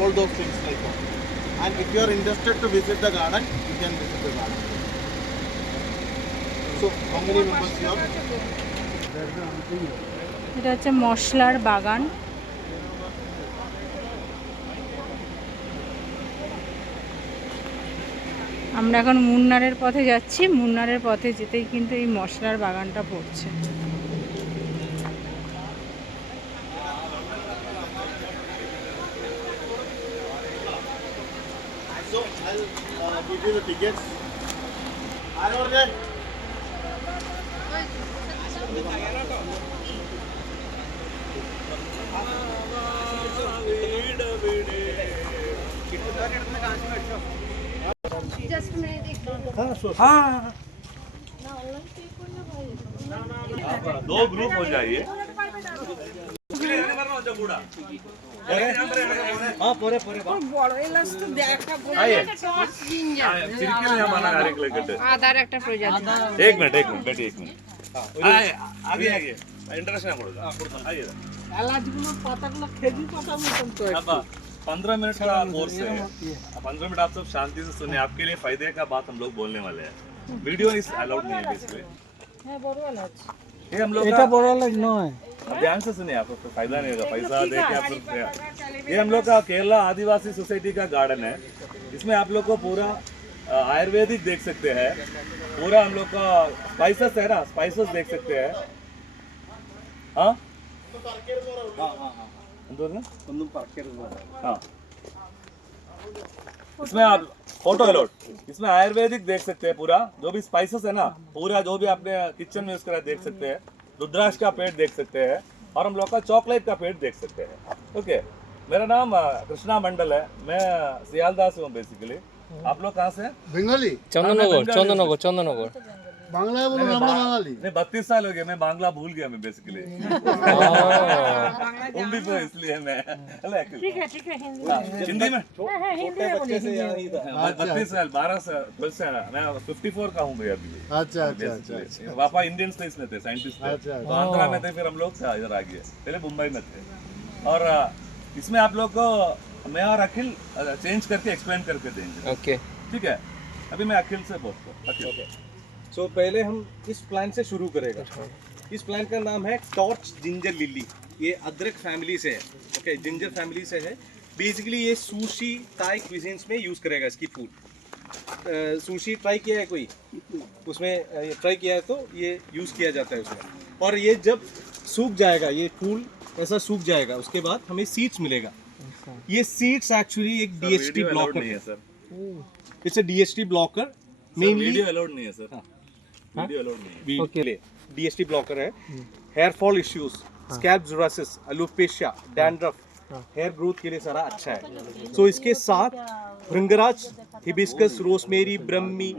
all those things like that. And if you are interested to visit the garden, you can visit the garden. So how many members you are? এটা হচ্ছে মশলার বাগান। আমরা এখন মুন্নারের পথে যাচ্ছি। মুন্নারের পথে যেতেই কিন্তু এই মশলার বাগানটা পড়ছে। So I'll give you the tickets. Over there. दो ग्रुप हो जाइए আদার একটা প্রজাতি। एक मिनट बेटी एक मिनट आगे आगे इंटरेस्ट आइए 15 मिनट का कोर्स है। 15 मिनट आप सब शांति से सुने, आपके लिए फायदे का बात हम लोग बोलने वाले हैं। वीडियो इस अलाउड नहीं है बेसिकली। ये हम लोग का ध्यान से सुनिए, आपको फायदा नहीं होगा, पैसा दे के आप सुनते हैं। ये हम लोग का केरला आदिवासी सोसाइटी का गार्डन है। इसमें आप लोग को पूरा आयुर्वेदिक देख सकते हैं, पूरा हम लोग का स्पाइसेस है ना, स्पाइसेस देख सकते हैं। हाँ हाँ, इसमें आप फोटो अलॉट, इसमें आयुर्वेदिक देख सकते हैं, पूरा जो भी स्पाइसेस है ना, पूरा जो भी आपने किचन में यूज करा देख सकते हैं। रुद्राक्ष का पेड़ देख सकते हैं और हम लोग का चॉकलेट का पेड़ देख सकते हैं। ओके, मेरा नाम कृष्णा मंडल है, मैं सियालदास हूँ बेसिकली। आप लोग कहाँ से हैं? बंगाली। चंदननगर। बांग्ला बोलो, আমরা বাঙালি। नहीं 32 साल हो गए, मैं बांग्ला भूल गया मैं बेसिकली। भी तो इसलिए मैं ঠিক আছে হিন্দি हिंदी में হিন্দি में बोलिए। 32 साल 12 साल 12 साल मैं 54 का हूँ भैया अभी। अच्छा अच्छा अच्छा अच्छा। पापा इंडियन स्पेस में थे, साइंटिस्ट थे, अच्छा, तो आंध्रा में थे, फिर हम लोग इधर आ गए, पहले मुंबई में थे। और इसमें आप लोग को मैं और अखिल चेंज करके एक्सप्लेन करके देंगे। ओके ठीक है, अभी मैं अखिल से पूछता हूँ। अखिल सो पहले हम इस प्लांट से शुरू करेगा। इस प्लांट का नाम है टॉर्च जिंजर लिली। ये अदरक फैमिली से है। ओके, जिंजर फैमिली से है। बेसिकली ये सुशी थाई क्विजीन्स में यूज़ करेगा इसकी फूड। सुशी ट्राई किया है कोई? उसमें ट्राई किया है तो ये यूज़ किया जाता है उसमें। और ये जब सूख जाएगा, ये फूल ऐसा सूख जाएगा, उसके बाद हमें सीड्स मिलेगा। ये सीड्स एक्चुअली एक डीएचटी ब्लॉकर नहीं है sir, it's a DHT blocker mainly. Video allowed नहीं है सर, वीडियो अलाउड नहीं है। ओके, डीएचटी ब्लॉकर है। Hair fall issues, scalp psoriasis, alopecia, dandruff, hair growth के लिए सारा अच्छा है। सो इसके साथ भृंगराज, हिबिस्कस, रोजमेरी, ब्रह्मी,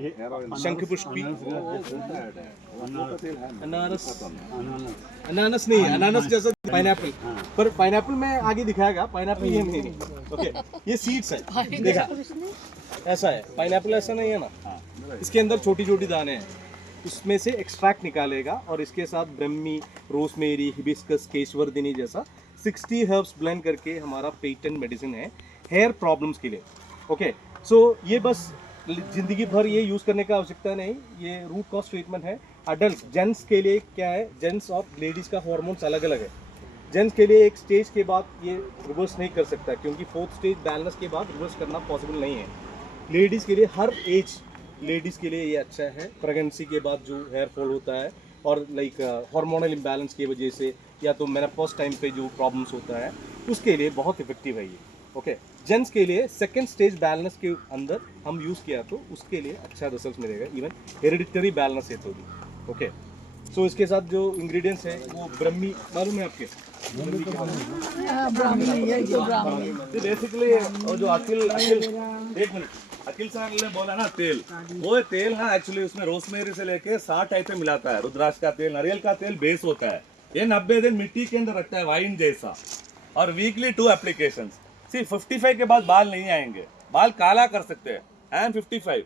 शंखपुष्पी, अनानस नहीं, अनानस जैसा पाइनएप्पल, पर पाइनएप्पल में आगे दिखाएगा, पाइनएप्पल ये नहीं। ओके, ये सीड्स है, देखा ऐसा है, पाइनएप्पल ऐसा नहीं है ना। इसके अंदर छोटी छोटी दाने हैं, उसमें से एक्सट्रैक्ट निकालेगा और इसके साथ ब्रह्मी, रोजमेरी, हिबिस्कस, केशवर्दिनी जैसा 60 हर्ब्स ब्लेंड करके हमारा पेटेंट मेडिसिन है हेयर प्रॉब्लम्स के लिए। ओके, सो ये बस ज़िंदगी भर ये यूज़ करने का आवश्यकता नहीं, ये रूट कॉज ट्रीटमेंट है। अडल्ट जेंट्स के लिए क्या है, जेंट्स और लेडीज़ का हार्मोन्स अलग अलग है। जेंट्स के लिए एक स्टेज के बाद ये रिवर्स नहीं कर सकता, क्योंकि 4th स्टेज बैलेंस के बाद रिवर्स करना पॉसिबल नहीं है। लेडीज़ के लिए हर एज लेडीज़ के लिए ये अच्छा है। प्रेगनेंसी के बाद जो हेयर फॉल होता है और लाइक हार्मोनल इम्बैलेंस की वजह से या तो मेनोपॉज टाइम पे जो प्रॉब्लम्स होता है उसके लिए बहुत इफेक्टिव है ये। ओके, जेंट्स के लिए 2nd स्टेज बैलेंस के अंदर हम यूज़ किया तो उसके लिए अच्छा रिजल्ट मिलेगा, इवन हेरिडिटरी बैलेंस है तो भी। ओके, सो इसके साथ जो इंग्रेडिएंट्स है वो ब्रह्मी, मालूम है आपके? बेसिकली जो अखिल एक मिनट, अखिल सर ने बोला ना तेल, वो तेल ना एक्चुअली उसमें रोजमेरी से लेके 60 आइटम मिलाता है। रुद्राक्ष का तेल, नारियल का तेल बेस होता है। ये 90 दिन मिट्टी के अंदर रखता है वाइन जैसा, और वीकली 2 एप्लीकेशंस। सिर्फ 55 के बाद बाल नहीं आएंगे, बाल काला कर सकते हैं। एंड 55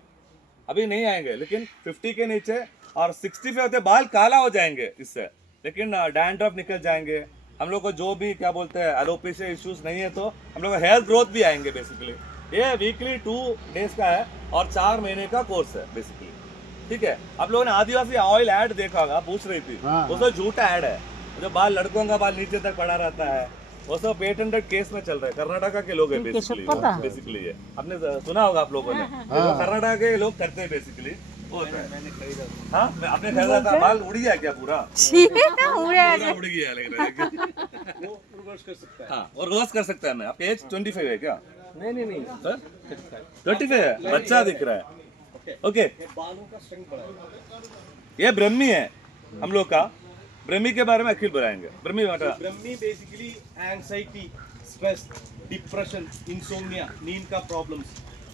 अभी नहीं आएंगे, लेकिन 50 के नीचे और 65 होते बाल काला हो जाएंगे इससे, लेकिन डैंड्रफ निकल जाएंगे, हम लोग को जो भी क्या बोलते हैं एलोपेशिया इश्यूज नहीं है तो हम लोग हेल्थ ग्रोथ भी आएंगे बेसिकली। ये वीकली 2 days का है और 4 महीने का कोर्स है बेसिकली, ठीक है। आप लोगों ने आदिवासी ऑयल ऐड देखा होगा, पूछ रही थी, वो तो झूठा ऐड है। जो बाल लड़कों का बाल नीचे तक पड़ा रहता है वो सब पेटेंटेड केस में चल रहा है। कर्नाटका के लोग हैं बेसिकली ये आपने सुना होगा आप लोगों ने, जो कर्नाटका के लोग करते हैं बेसिकली वो होता है। हाँ आपने खरीदा था, बाल उड़ गया क्या पूरा? उड़ गया लग रहा है। वो रिवर्स कर सकता है। हाँ और रिवर्स कर सकता है। मैं आपके एज 25 है क्या? नहीं सर 35 है, बच्चा दिख रहा है। ओके बालों का स्ट्रेंथ बढ़ाएगा। ये ब्रह्मी है हम लोग का। ब्रह्मी के बारे में अखिल बताएंगे। Brahmi brahmi basically anxiety, stress, depression, insomnia, नींद का प्रॉब्लम्स,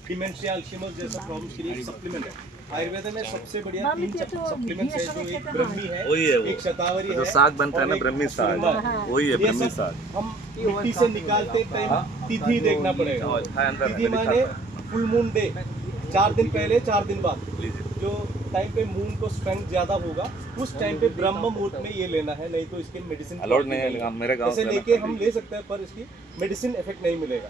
डिमेंशिया, अल्जाइमर जैसा प्रॉब्लम्स के लिए सप्लीमेंट है। आयुर्वेद में सबसे बढ़िया 3 सप्लीमेंट्स है, जो एक ब्रह्मी है, वही है वो। एक शतावरी जो है, साग बनता है ना ब्रह्मी साग, वही है ये ब्रह्मी सब साग। हम मिट्टी से निकालते टाइम तिथि देखना पड़ेगा। तिथि माने फुल मून डे, 4 दिन पहले 4 दिन बाद, जो टाइम पे मून को स्ट्रेंथ ज्यादा होगा उस टाइम पे ब्रह्म मुहूर्त में ये लेना है, नहीं तो इसके मेडिसिन अलाउड नहीं है मेरे गांव से से। लेके हम ले सकते हैं पर इसकी मेडिसिन इफेक्ट नहीं मिलेगा।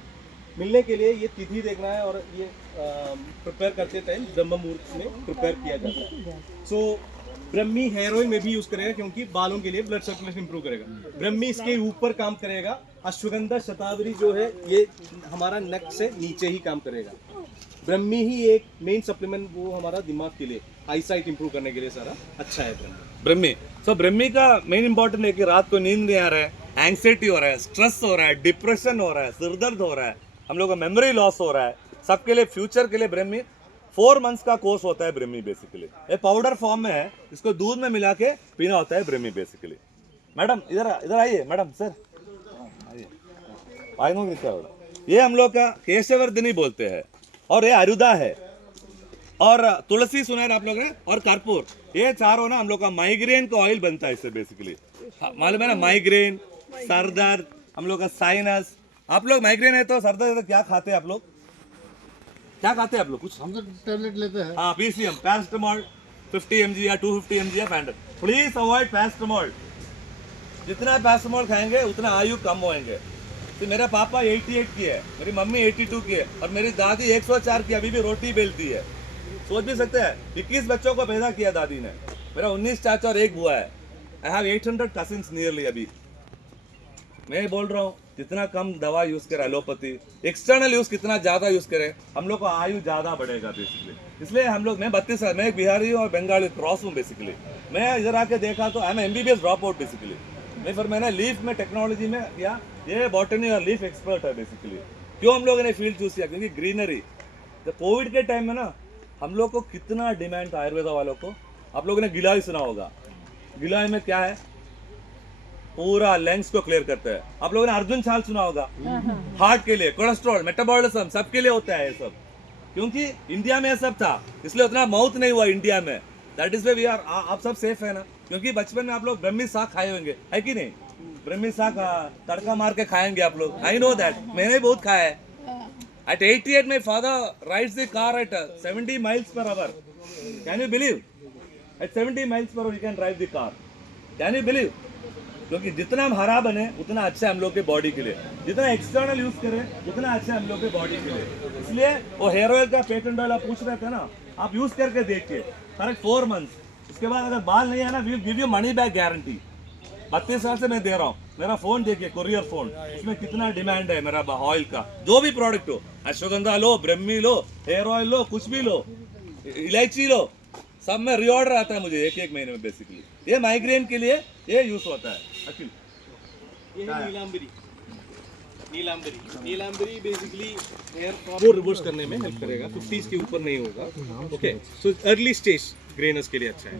मिलने के लिए ये तिथि देखना है और ये प्रिपेयर करते टाइम ब्रह्म मुहूर्त में प्रिपेयर किया जाता है। सो ब्रह्मी हेयर ऑयल में भी यूज करेगा क्योंकि बालों के लिए ब्लड सर्कुलेशन इंप्रूव करेगा। ब्रह्मी इसके ऊपर काम करेगा। अश्वगंधा शतावरी जो है ये हमारा नेक से नीचे ही काम करेगा। ब्रह्मी ही एक मेन सप्लीमेंट, वो हमारा दिमाग के लिए, आईसाइट इंप्रूव करने के लिए सारा अच्छा है ब्रह्मी। सो ब्रह्मी का मेन इंपॉर्टेंट है कि रात को नींद नहीं आ रहा है, एंग्जाइटी हो रहा है, स्ट्रेस हो रहा है, डिप्रेशन हो रहा है, सिरदर्द हो रहा है, हम लोग का मेमोरी लॉस हो रहा है, सबके लिए फ्यूचर के लिए ब्रह्मी 4 months का कोर्स होता है ब्रह्मी बेसिकली। ये पाउडर फॉर्म में है, इसको दूध में मिला के पीना होता है ब्रह्मी बेसिकली। मैडम इधर आइए मैडम, सर आइए। ये हम लोग का केशवर्धनी बोलते हैं और ये अरुदा है और तुलसी सुना है आप लोग ने, और कर्पूर। ये चारों ना हम लोग का माइग्रेन का ऑयल बनता है इससे बेसिकली। मालूम है ना, माइग्रेन, सर दर्द, हम लोग का साइनस। आप लोग माइग्रेन है तो सर दर्द है तो क्या खाते हैं आप लोग? क्या खाते हैं आप लोग? कुछ हम तो टैबलेट लेते हैं। हाँ पीसीएम, पैरासिटामोल 50 mg या 250 mg या 500। Please avoid paracetamol. जितना पैरासिटामोल खाएंगे उतना आयु कम होएंगे। तो मेरा पापा 88 की है, मेरी मम्मी 82 की है और मेरी दादी 104 की, अभी भी रोटी बेलती है। सोच भी सकते हैं, 21 बच्चों को पैदा किया दादी ने। मेरा 19 चाचा और 1 बुआ है। I have 800 cousins nearly. अभी मैं बोल रहा हूँ जितना कम दवा यूज करे, एलोपैथी एक्सटर्नल यूज कितना ज्यादा यूज करे, हम लोग का आयु ज्यादा बढ़ेगा बेसिकली। इसलिए हम लोग, मैं 32 साल, मैं एक बिहारी हूँ और बंगाली क्रॉस हूँ बेसिकली। मैं इधर आके देखा तो I am MBBS drop out basically. मैं फिर मैंने लीफ में टेक्नोलॉजी में किया, ये बॉटनी और लीफ एक्सपर्ट है बेसिकली। क्यों हम लोगों ने फील्ड चूज किया? क्योंकि ग्रीनरी। तो कोविड के टाइम में ना हम लोग को कितना डिमांड था आयुर्वेदा वालों को। आप लोगों ने गिलोय सुना होगा। गिलोय में क्या है? पूरा लंग्स को क्लियर करता है। आप लोगों ने अर्जुन छाल सुना होगा, हार्ट के लिए, कोलेस्ट्रॉल, मेटाबॉलिज्म सबके लिए होता है ये सब। क्योंकि इंडिया में ये सब था इसलिए उतना मौत नहीं हुआ इंडिया में। That is way we are. आप सब सेफ है ना? क्योंकि बचपन में आप लोग ब्रह्मी साग खाए होंगे, है कि नहीं? ब्रह्मी साग तड़का मार के खाएंगे आप लोग। आई नो दैट, मैंने बहुत खाया है। At 88 my father rides the car at 70 miles per hour. Can you believe? At 70 miles per hour he can drive the car. Can you believe? क्योंकि जितना हम हरा बने उतना अच्छा है हम लोग के बॉडी के लिए, जितना एक्सटर्नल यूज करें उतना अच्छा है हम लोग के बॉडी के लिए। इसलिए वो हेयर ऑयल का पेटेंट ऑयल आप पूछ रहे थे ना, आप यूज करके देखिए करेक्ट 4 months। उसके बाद अगर बाल नहीं आना, we give you money back guarantee. 32 साल से मैं दे रहा हूँ। मेरा फोन देखिए, कुरियर फोन, उसमें कितना डिमांड है मेरा ऑयल का। जो भी प्रोडक्ट हो, अश्वगंधा लो, ब्रह्मी लो, हेयर ऑयल लो, कुछ भी लो, इलायची लो, सब में रीऑर्डर आता है मुझे 1-1 महीने में बेसिकली। ये माइग्रेन के लिए ये यूज होता है। अखिल ये है Neelambari. Neelambari basically hair fall को रिवर्स करने में हेल्प करेगा। 50s के ऊपर नहीं होगा। Okay, so early stage greyners के लिए अच्छा है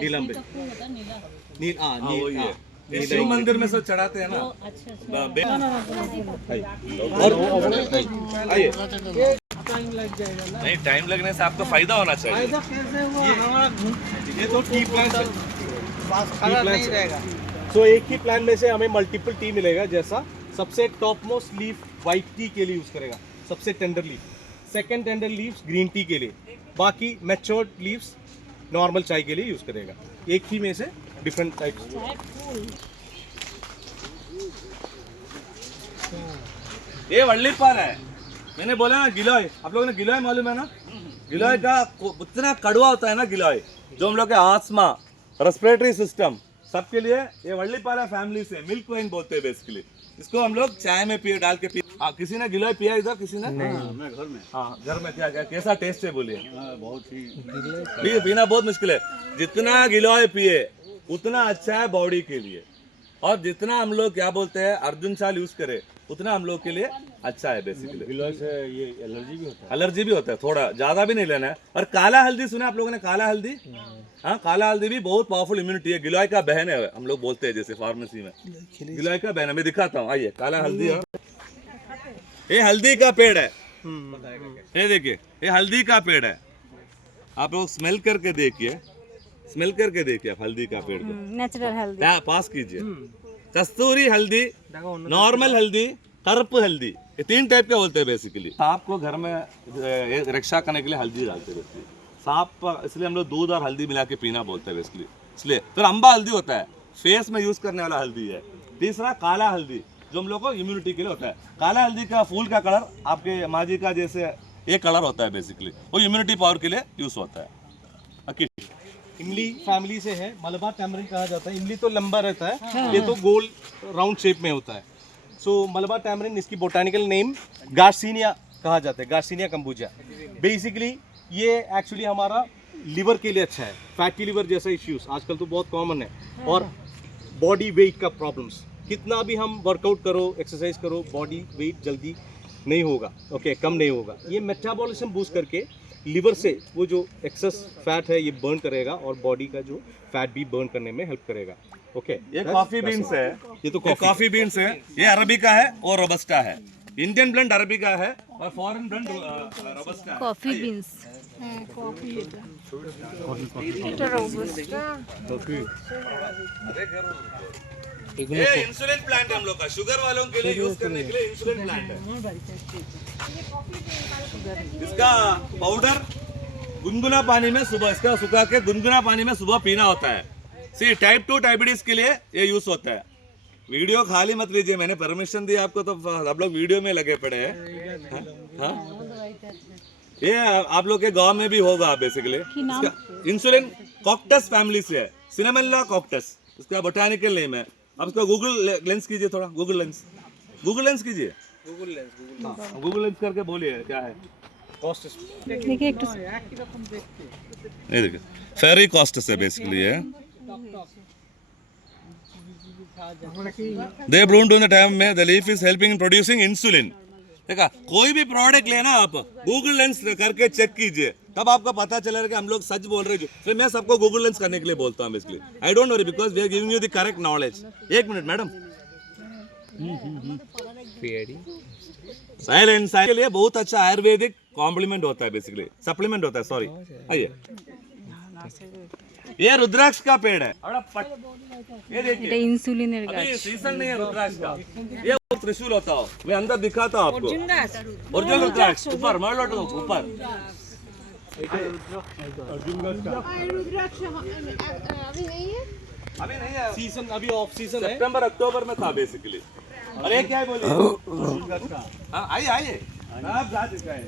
नीलांबरी। शिव मंदिर में सब चढ़ाते हैं ना। आइए, नहीं टाइम लगने से आपको फायदा होना चाहिए। ये तो टी प्लांट है। सो एक ही प्लांट में से हमें मल्टीपल टी मिलेगा। जैसा सबसे top most leaf white T के लिए यूज करेगा, सबसे tender leaf. Second tender leaves green tea के लिए, बाकी मैच्योर्ड लीव्स नॉर्मल चाय के लिए यूज करेगा। एक ही में से डिफरेंट टाइप्स। ये वल्लीपाल है, मैंने बोला ना गिलोय, आप लोगों ने गिलोय मालूम है ना? गिलोय का उतना कड़वा होता है ना गिलोय, जो हम लोग के आस्मा, रेस्पिरेटरी सिस्टम सबके लिए ये वल्लीपाला फैमिली से मिल्क वाइन बोलते हैं बेसिकली। इसको हम लोग चाय में पिए डाल के पिए। किसी ने गिलोय पिया इधर? किसी ने? मैं घर में हाँ, घर में क्या क्या कैसा टेस्ट है बोलिए? बहुत ही पीना बहुत मुश्किल है। जितना गिलोय पिए उतना अच्छा है बॉडी के लिए, और जितना हम लोग क्या बोलते हैं अर्जुन चाल यूज करे उतना हम लोग के लिए अच्छा है बेसिकली। गिलोय से ये एलर्जी भी होता एलर्जी भी होता है, थोड़ा ज्यादा भी नहीं लेना है। और काला हल्दी सुना आप लोगों ने? काला हल्दी, हाँ, काला हल्दी भी बहुत पावरफुल इम्यूनिटी है। गिलोय का बहन है हम लोग बोलते हैं, जैसे फार्मेसी में गिलोय का बहन है। मैं दिखाता हूँ, आइए। काला हल्दी है, ये हल्दी का पेड़ है, ये देखिए ये हल्दी का पेड़ है। आप लोग स्मेल करके देखिए, स्मेल करके देखिए आप हल्दी का पेड़ को, नेचुरल हेल्दी। पास कीजिए। कस्तूरी हल्दी, नॉर्मल हल्दी, कर्प हल्दी, ये 3 टाइप के बोलते हैं बेसिकली। सांप को घर में रक्षा करने के लिए हल्दी डालते हैं बेसिकली। सांप, इसलिए हम लोग दूध और हल्दी मिला के पीना बोलते हैं बेसिकली, इसलिए। फिर अम्बा हल्दी होता है, फेस में यूज करने वाला हल्दी है। तीसरा काला हल्दी, जो हम लोग को इम्यूनिटी के लिए होता है। काला हल्दी का फूल का कलर आपके माँ जी का जैसे ये कलर होता है बेसिकली, वो इम्यूनिटी पावर के लिए यूज होता है। इमली फैमिली से है, मलबा टैमरिन कहा जाता है। इमली तो लंबा रहता है, ये तो गोल राउंड शेप में होता है। सो मलबा टैमरिन, इसकी बोटानिकल नेम गार्सिनिया कहा जाता है, गार्सिनिया कंबुजा। बेसिकली ये एक्चुअली हमारा लिवर के लिए अच्छा है। फैटी लिवर जैसा इश्यूज आजकल तो बहुत कॉमन है, और बॉडी वेट का प्रॉब्लम्स, कितना भी हम वर्कआउट करो, एक्सरसाइज करो, बॉडी वेट जल्दी नहीं होगा, ओके, कम नहीं होगा। ये मेटाबॉलिज्म बूस्ट करके लिवर से वो जो एक्सेस फैट है ये बर्न करेगा, और बॉडी का जो फैट भी बर्न करने में हेल्प करेगा। ओके, ये कॉफी बीन्स है, ये तो कॉफी बीन्स है। ये अरबिका है और रोबस्टा है। इंडियन ब्लेंड अरबिका है और फॉरेन ब्लेंड रोबस्टा है। कॉफी बीन्स, এটা রোবস্টা। ये इंसुलिन प्लांट है हम लोग का, शुगर वालों के लिए यूज करने के लिए इंसुलिन प्लांट है। इसका पाउडर गुनगुना पानी में सुबह, इसका सुखा के गुनगुना पानी में सुबह पीना होता है। सी टाइप 2 डायबिटीज के लिए ये यूज होता है। वीडियो खाली मत लीजिए, मैंने परमिशन दी आपको तो आप लोग वीडियो में लगे पड़े हैं। हाँ? ये आप लोग के गांव में भी होगा बेसिकली। इंसुलिन कॉक्टस फैमिली से है, सिनेमेल्ला कॉक्टस इसका बोटानिकल नेम है। अब इसका गूगल लेंस कीजिए, थोड़ा गूगल लेंस कीजिए, गूगल लेंस करके बोलिए क्या है। देखिए एक ये देखिए फेरी कॉस्टस है बेसिकली है। दे ब्लूम्ड इन द टाइम में the leaf is helping in producing insulin. देखा, कोई भी प्रोडक्ट लेना आप गूगल लेंस करके चेक कीजिए, तब आपको पता चलेगा कि हम लोग सच बोल रहे हैं। फिर मैं सबको गूगल लेंस करने के लिए बोलता हूँ basically. I don't worry because we are giving you the correct knowledge. एक मिनट मैडम, साइलेंस के लिए बहुत अच्छा आयुर्वेदिक कॉम्प्लीमेंट होता है बेसिकली, सप्लीमेंट होता है, सॉरी। आइए, ये रुद्राक्ष का पेड़ है, ये देखिए, এটা ইনসুলিনের গাছ। अभी सीजन नहीं है रुद्राक्ष का। ये त्रिशूल होता हो, मैं अंदर दिखाता हूँ आपको। ओरिजिनल रुद्राक्ष ऊपर मर लो ऊपर। अभी नहीं है, सीजन अभी ऑफ सीजन है, सितंबर अक्टूबर में था बेसिकली। अरे क्या है बोलिए? हाँ, आइए आप जा दिखाएं।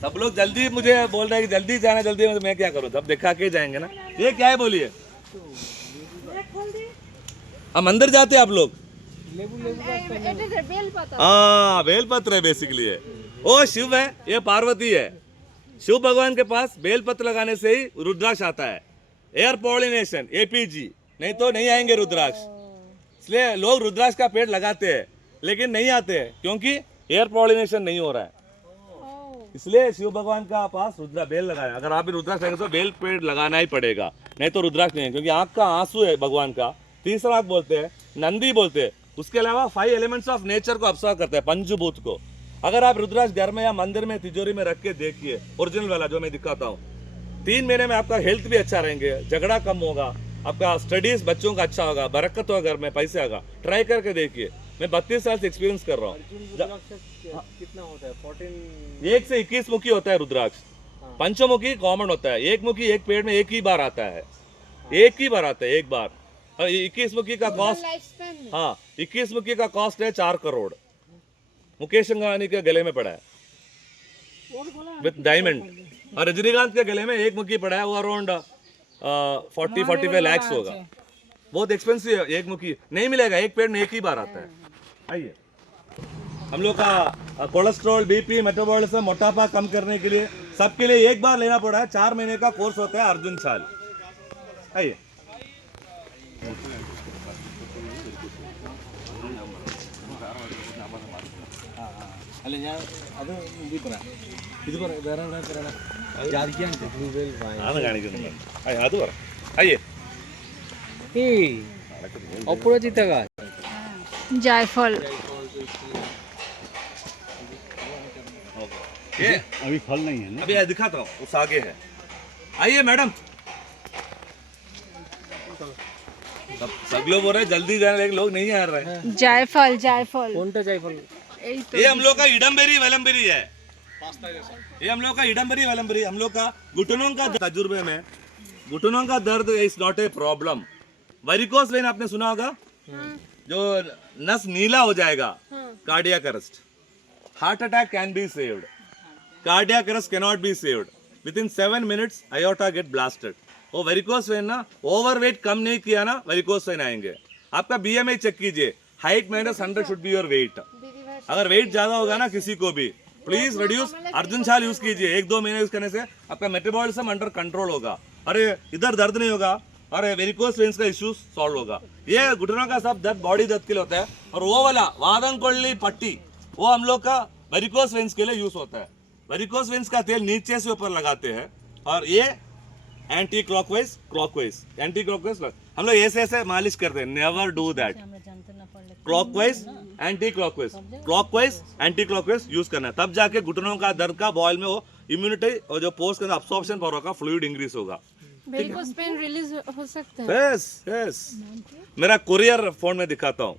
सब लोग जल्दी मुझे बोल रहे हैं कि जल्दी जाना, जल्दी, मैं क्या करूँ, सब दिखा के जाएंगे ना। ये क्या है बोलिए? हम अंदर जाते हैं आप लोग। हाँ, बेलपत्र है बेसिकली है। ओ शिव है, ये पार्वती है। शिव भगवान के पास बेलपत्र लगाने से ही रुद्राक्ष आता है। एयर पॉलिनेशन, एपीजी, नहीं तो नहीं आएंगे रुद्राक्ष। इसलिए लोग रुद्राक्ष का पेड़ लगाते हैं लेकिन नहीं आते हैं, क्योंकि एयर पॉलिनेशन नहीं हो रहा है। इसलिए शिव भगवान का पास रुद्रा बेल लगाया। अगर आप भी रुद्राक्ष लगाएंगे तो बेल पेड़ लगाना ही पड़ेगा, नहीं तो रुद्राक्ष नहीं है, क्योंकि आंख का आंसू है भगवान का। तीसरा आंख बोलते हैं, नंदी बोलते हैं। उसके अलावा 5 एलिमेंट्स ऑफ नेचर को ऑब्जर्व करते हैं, पंचभूत को। अगर आप रुद्राक्ष घर में या मंदिर में तिजोरी में रख के देखिए, ओरिजिनल वाला जो मैं दिखाता हूँ, 3 महीने में आपका हेल्थ भी अच्छा रहेंगे, झगड़ा कम होगा, आपका स्टडीज बच्चों का अच्छा होगा, बरकत होगा घर में, पैसे आएगा। ट्राई करके देखिए, मैं 32 साल से एक्सपीरियंस कर रहा हूँ। कितना होता है? 14 1 से 21 मुखी होता है रुद्राक्ष। पंचमुखी कॉमन होता है, एक मुखी एक पेड़ में एक ही बार आता है, एक ही बार आता है, एक बार। और 21 मुखी का कॉस्ट, हाँ 21 मुखी का कॉस्ट है 4 करोड़। मुकेश अंबानी के गले में पड़ा है विथ डायमंड। और रजनीकांत के गले में एक मुखी पड़ा है, वो अराउंड 40-45 लाख होगा। बहुत एक्सपेंसिव है, एक मुखी नहीं मिलेगा, एक पेड़ में एक ही बार आता है। आइए, हम लोग का कोलेस्ट्रॉल, बीपी, मेटाबॉलिज्म, मोटापा कम करने के लिए सबके लिए एक बार लेना पड़ा है। 4 महीने का कोर्स होता है अर्जुन छाल। आइए, അല്ല ഞാൻ അത് മുമ്പിൽ പറയാം, ഇത് പറയാം, വേറെ എവിടെ പറയണം, ജാതിക്കാൻ ആണ് കാണിക്കുന്നത്। അത് പറ। आइए, অপরাজিতা গাছ, जायफल। ये अभी फल नहीं है ना। अभी दिखाता हूँ, उस आगे है। आइए मैडम, सब लोग बोल रहे हैं जल्दी जाने, लेकिन लोग नहीं आ रहे हैं। जायफल, जायफल। কোনটা জায়ফল? यही तो। ये हम लोग का इडम्बेरी वेलम्बेरी है। ये हम लोग का इडम्बेरी वेलम्बेरी, हम लोग का घुटनों का तजुर्बे में घुटनों का दर्द is not a problem. Varicose vein आपने सुना होगा, जो नस नीला हो जाएगा, cardiac arrest. Heart attack can be saved, cardiac arrest can not be saved. Within 7 minutes aorta get blasted. वो वेरिकोस वेन ना, ओवरवेट कम नहीं किया ना, वेरिकोस वेन आएंगे। आपका BMI चेक कीजिए, height -100 should be your weight. अगर वेट ज्यादा होगा ना किसी को भी, प्लीज रिड्यूस अर्जुन छाल यूज कीजिए। 1-2 महीने यूज करने से आपका मेटाबॉलिज्म अंडर कंट्रोल होगा। अरे इधर दर्द नहीं होगा, और वेरिकोस वेन्स का इश्यूज सॉल्व होगा। ये घुटनों का सब दर्द बॉडी दर्द के लिए होता है। और वो वाला वादंकोल्ली पट्टी, वो हम लोग का वेरिकोस वेन्स के लिए यूज होता है। वेरिकोस वेन्स का तेल नीचे से ऊपर लगाते हैं, और ये anti clockwise, clockwise, anti clockwise हम लोग ऐसे मालिश करते हैं। Never do that. Clockwise, anti clockwise, clockwise, anti clockwise use करना है, तब जाके घुटनों का दर्द का बॉयल में वो इम्यूनिटी और जो पोस्ट के अंदर अब्सॉर्प्शन पावर का फ्लूइड इंक्रीज होगा। वेरिकोस पेन रिलीज हो सकता है। यस यस, मेरा कुरियर फोन में दिखाता हूँ।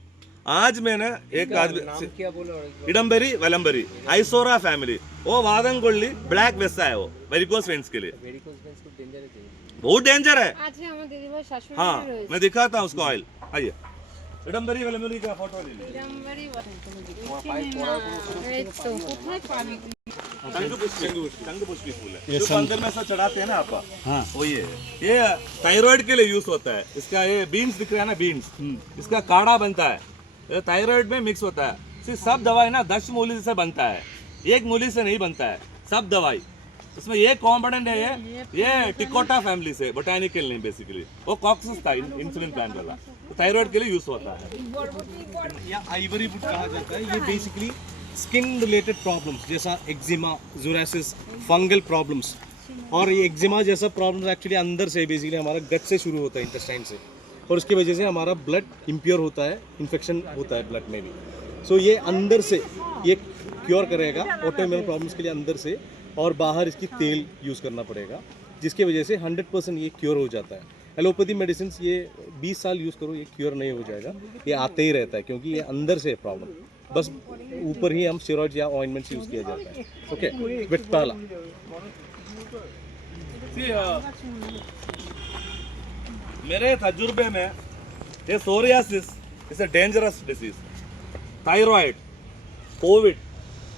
आज मैंने एक आदमी, क्या बोलो, इडम्बेरी वेलम्बेरी, आइसोरा फैमिली, वो वादंगोल्ली ब्लैक वैसा है, वो वेरिकोस वेन्स के लिए बहुत डेंजर है। हाँ, मैं दिखाता हूँ उसको ऑयल। आइए, इडम्बेरी वेलम्बेरी का फोटो ले लीजिए। शंखपुष्पी फूल है, जो अंदर में ऐसा चढ़ाते हैं ना आप, हाँ। वो ये थायराइड के लिए यूज होता है। इसका ये बीन्स दिख रहा है ना, बीन्स, इसका काढ़ा बनता है, ये थायराइड में मिक्स होता है। सिर्फ सब दवाई ना 10 मूली से बनता है, एक मूली से नहीं बनता है सब दवाई। इसमें ये कॉम्पोनेंट है, ये टिकोटा फैमिली से, बोटानिकल नहीं बेसिकली, वो कॉक्सिस था इंसुलिन प्लांट वाला, तो थायराइड के लिए यूज होता है। या आइवरी वुड कहा जाता है। ये बेसिकली स्किन रिलेटेड प्रॉब्लम्स जैसा एक्जिमा, जोरासिस, फंगल प्रॉब्लम्स, और ये एक्जिमा जैसा प्रॉब्लम्स एक्चुअली अंदर से बेसिकली हमारा गट से शुरू होता है, इंटेस्टाइन से, और उसकी वजह से हमारा ब्लड इम्प्योर होता है, इन्फेक्शन होता है ब्लड में भी। सो ये अंदर से ये क्योर करेगा ऑटोइम्यून प्रॉब्लम्स के लिए अंदर से, और बाहर इसकी तेल यूज़ करना पड़ेगा, जिसकी वजह से 100% ये क्योर हो जाता है। एलोपैथी मेडिसिन ये 20 साल यूज़ करो, ये क्योर नहीं हो जाएगा, ये आते ही रहता है, क्योंकि ये अंदर से प्रॉब्लम, बस ऊपर ही हम स्टेरॉइड या ऑइंटमेंट्स यूज़ किया जाता है। ओके, विथ पहला मेरे तजुर्बे में ये psoriasis is a dangerous disease. Thyroid, COVID,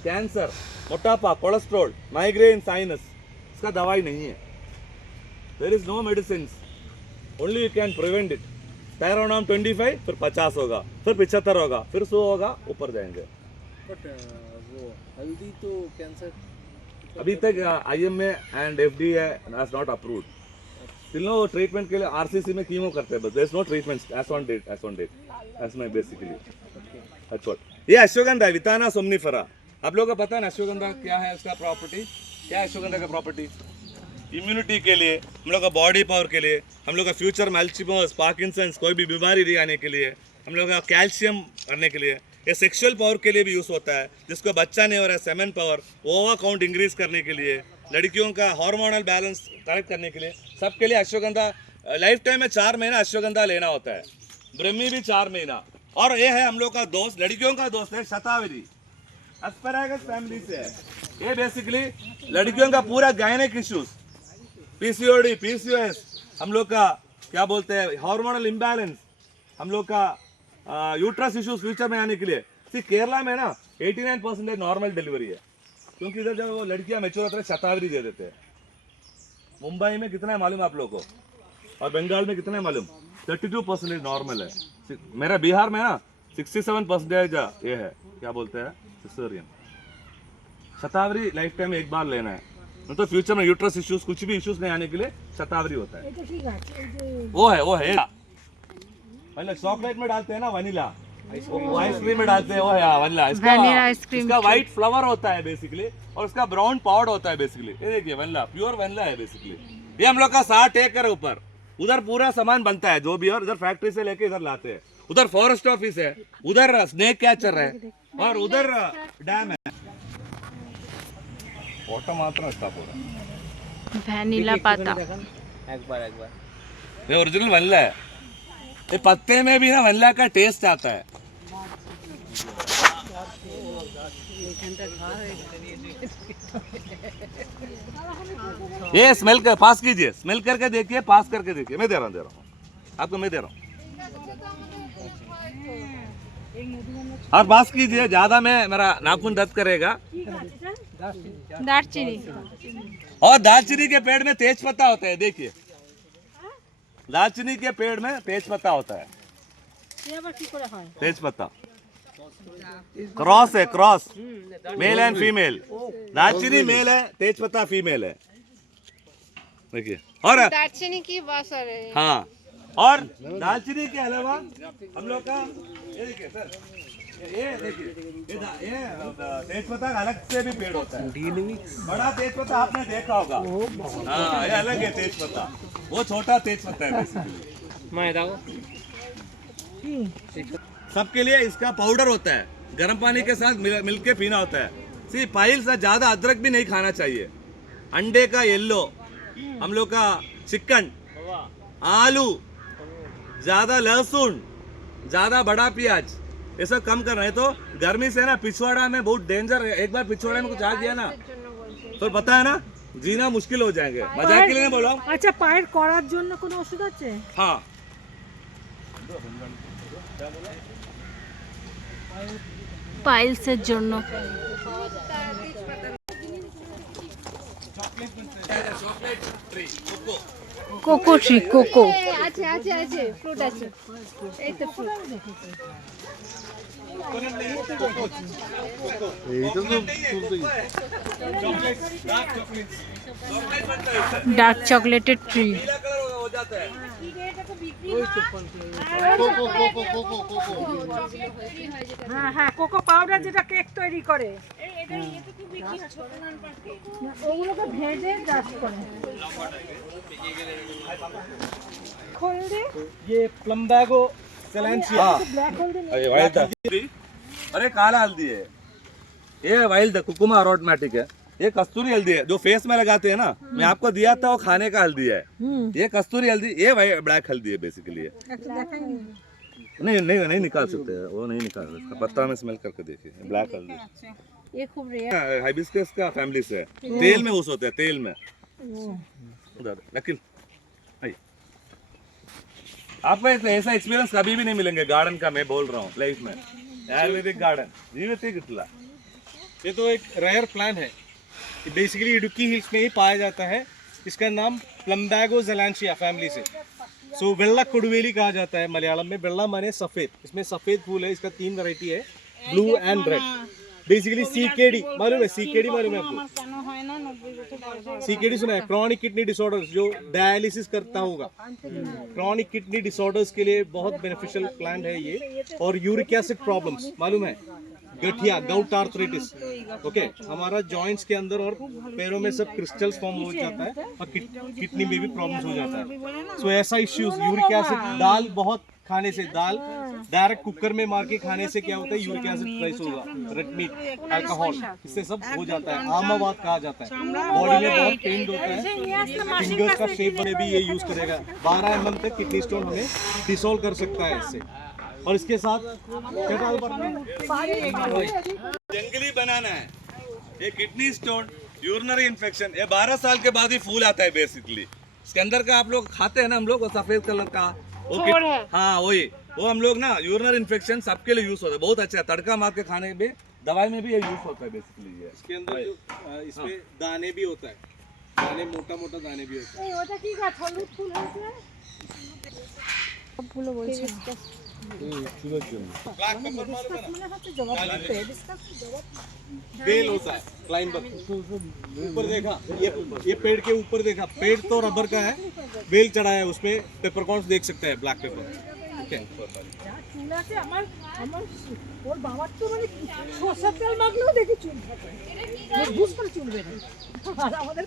cancer, मोटापा, कोलेस्ट्रॉल, माइग्रेन, साइनस, इसका दवाई नहीं है। There is no medicine, only you can prevent it. Thyronorm 25, फिर 50 होगा, फिर 75 होगा, फिर 100 होगा, ऊपर जाएंगे। बट वो हल्दी तो कैंसर अभी तक IMA and FDA has not approved. still no treatment के लिए RCC में कीमो करते हैं, बस there is no treatment as on date, as my basically. अच्छा, ये अश्वगंधा है, विताना सोमनिफेरा। आप लोगों को पता है ना अश्वगंधा क्या है, उसका प्रॉपर्टी क्या है? अश्वगंधा का प्रॉपर्टी इम्यूनिटी के लिए, हम लोग का बॉडी पावर के लिए, हम लोग का फ्यूचर में अल्जीमर्स, पार्किंसंस, कोई भी बीमारी नहीं आने के लिए, हम लोग का कैल्शियम करने के लिए, ये सेक्सुअल पावर के लिए भी यूज़ होता है। जिसको बच्चा नहीं हो रहा है, सेमेन पावर, ओवा काउंट इंक्रीज करने के लिए, लड़कियों का हार्मोनल बैलेंस करेक्ट करने के लिए, सबके लिए अश्वगंधा लाइफ टाइम में 4 महीना अश्वगंधा लेना होता है। ब्रह्मी भी 4 महीना। और ये है हम लोग का दोस्त, लड़कियों का दोस्त है शतावरी, एस्पैरागस फैमिली से है। ये बेसिकली लड़कियों का पूरा गायनेक इश्यूज, PCOD, PCOS, हम लोग का क्या बोलते हैं, हार्मोनल इम्बैलेंस, हम लोग का यूट्रस इश्यूज फ्यूचर में आने के लिए। सी केरला में ना 89% नॉर्मल डिलीवरी है, क्योंकि इधर जब वो लड़कियां मैच्योर होते हैं शतावरी दे देते हैं। मुंबई में कितना है मालूम आप लोगों को, और बंगाल में कितना है मालूम, 32% नॉर्मल है। मेरा बिहार में ना 67% ये है, क्या बोलते हैं, सिसेरियन। शतावरी लाइफ टाइम एक बार लेना है, नहीं तो फ्यूचर में यूट्रस इश्यूज कुछ भी इश्यूज नहीं आने के लिए शतावरी होता है। वो है मतलब चॉकलेट में डालते हैं ना वनीला, आइसक्रीम में डालते हैं वो है वनीला। वनीला आइसक्रीम इसका व्हाइट फ्लावर होता है बेसिकली, और उसका ब्राउन पाउडर होता है बेसिकली। ये देखिए वनीला, प्योर वनीला है बेसिकली। ये हम लोग का 60 एकड़ ऊपर, उधर पूरा सामान बनता है जो भी, और इधर फैक्ट्री से लेके इधर लाते हैं। उधर फॉरेस्ट ऑफिस है, उधर स्नेक कैचर है, और उधर डैम है। वाटर मात्र स्टॉप हो रहा है। वैनिला पाता, ये ओरिजिनल वनीला है। ये पत्ते में भी ना वनीला का टेस्ट आता है। ये स्मेल कर, पास कीजिए, स्मेल करके देखिए, पास करके देखिए। मैं दे रहा हूँ आपको, मैं दे रहा हूँ। और पास कीजिए, ज्यादा में मेरा नाखून दर्द करेगा। दालचीनी, और दालचीनी के पेड़ में तेज पत्ता होता है, देखिए दालचीनी के पेड़ में तेज पत्ता होता है। तेज पत्ता क्रॉस है, क्रॉस मेल एंड फीमेल। दालचीनी मेल है, तेज पत्ता फीमेल है, देखिए। और दालचीनी की वासर है। हाँ, और दालचीनी के अलावा हम लोग का ये देखिए सर, ये देखिए ये तेज पत्ता अलग से भी पेड़ होता है। बड़ा तेज पत्ता आपने देखा होगा, हाँ ये अलग है तेज पत्ता, वो छोटा तेज पत्ता है बेसिकली। सबके लिए इसका पाउडर होता है, गर्म पानी के साथ मिलके पीना होता है। सी पाइल से ज्यादा अदरक भी नहीं खाना चाहिए। अंडे का येलो, हम लोग का चिकन, आलू, ज्यादा लहसुन, ज्यादा बड़ा प्याज, ये सब कम करना है। तो गर्मी से ना पिछवाड़ा में बहुत डेंजर है। एक बार पिछवाड़ा में कुछ आ गया ना तो पता है ना जीना मुश्किल हो जाएंगे। मजाक के लिए नहीं बोला। আচ্ছা, পায়ের করার জন্য কোনো ওষুধ আছে? हाँ, পাইলসের জন্য কোকো ট্রি, কোকো আছে আছে আছে, ফ্রুট আছে, এই তো ফ্রুট। এইটা তো তুলতেই ডার্ক চকলেটের ট্রি। हो जाता है। কোকো কোকো কোকো কোকো হ্যাঁ হ্যাঁ, কোকো পাউডার যেটা কেক তৈরি করে, ওগুলোকে ভেজে ডাস্ট করে। হলদি, ये प्लम्बागो सैलेंसिया। अरे काला हल्दी है, ये वाइल्ड कुकुमा अरोमेटिक है। ये कस्तूरी हल्दी है जो फेस में लगाते हैं ना, मैं आपको दिया था वो खाने का हल्दी है। ये कस्तूरी हल्दी, ये ब्लैक हल्दी है बेसिकली। नहीं नहीं नहीं निकाल सकते हैं, वो नहीं निकाल सकते। पत्ता में स्मेल करके देखिए, ब्लैक हल्दी ये खूब रेयर। हाइबिस्कस का फैमिली से है, तेल में यूज होते हैं, तेल में। उधर नकिल आइए। आपको ऐसा एक्सपीरियंस कभी भी नहीं मिलेंगे गार्डन का, मैं बोल रहा हूँ लाइफ में। आयुर्वेदिक गार्डन जीवित कितला। ये तो एक रेयर प्लांट है, बेसिकली इडुक्की हिल्स में ही पाया जाता है। इसका नाम प्लम्बागो ज़ैलेंसिया फैमिली से। सो वेल्ला कोडुवेली कहा जाता है मलयालम में। वेल्ला माने सफ़ेद, इसमें सफ़ेद फूल है। इसका 3 वैरायटी है, blue and red. Basically CKD मालूम है? सीकेडी मालूम है आपको? सीकेडी सुना है? क्रॉनिक किडनी डिसऑर्डर्स, जो डायलिसिस करता होगा, क्रॉनिक किडनी डिसऑर्डर्स के लिए बहुत बेनिफिशियल प्लांट है ये। और यूरिक एसिड प्रॉब्लम्स मालूम है? गठिया, गाउट आर्थराइटिस, ओके, हमारा जॉइंट्स के अंदर और पैरों में सब क्रिस्टल्स फॉर्म हो जाता है, और किडनी में भी प्रॉब्लम्स हो जाता है। सो ऐसा इश्यूज, यूरिक एसिड, दाल बहुत खाने से, दाल डायरेक्ट कुकर में मार के खाने से क्या होता है, यूरिक एसिड राइज होगा, रेड मीट, अल्कोहल, इससे सब हो जाता है। आमावात कहा जाता है। बॉडी में बहुत पेन होता है, फिंगर्स का शेप में भी ये यूज करेगा। 12 mm तक किडनी स्टोन हमें डिसॉल्व कर सकता है इससे। और इसके साथ जंगली बनाना है। ये किडनी स्टोन, यूरिनरी इन्फेक्शन, ये 12 साल के बाद ही फूल आता है बेसिकली। इसके अंदर का आप लोग खाते हैं ना हम लोग, वो सफेद कलर का वो हाँ वही वो हम लोग ना यूरिनरी इन्फेक्शन सबके लिए यूज होता है, बहुत अच्छा है। तड़का मार के खाने में, दवाई में भी ये यूज होता है बेसिकली। ये इसके अंदर जो इसमें दाने भी होता है, दाने मोटा मोटा दाने भी होता है। এই ওটা কি গাছ হলুদ ফুল হয়েছে সবগুলো বলছে ब्लैक पेपर मालूम है ना, মনে হচ্ছে জবা ফুল ডিসকাস জবা बेल होता है, क्लाइंबर। ऊपर देखा, ये पेड़ के ऊपर देखा, पेड़ तो रबर का है, बेल चढ़ा है उसपे, पेपरकॉर्न्स देख सकते हैं, ब्लैक पेपर। ठीक है, চুল আছে আমার আমার ওর বাবার তো মানে সরষের তেল মাখলেও দেখি চুল থাকে বুঝ করে চুল বেরোয় আর আমাদের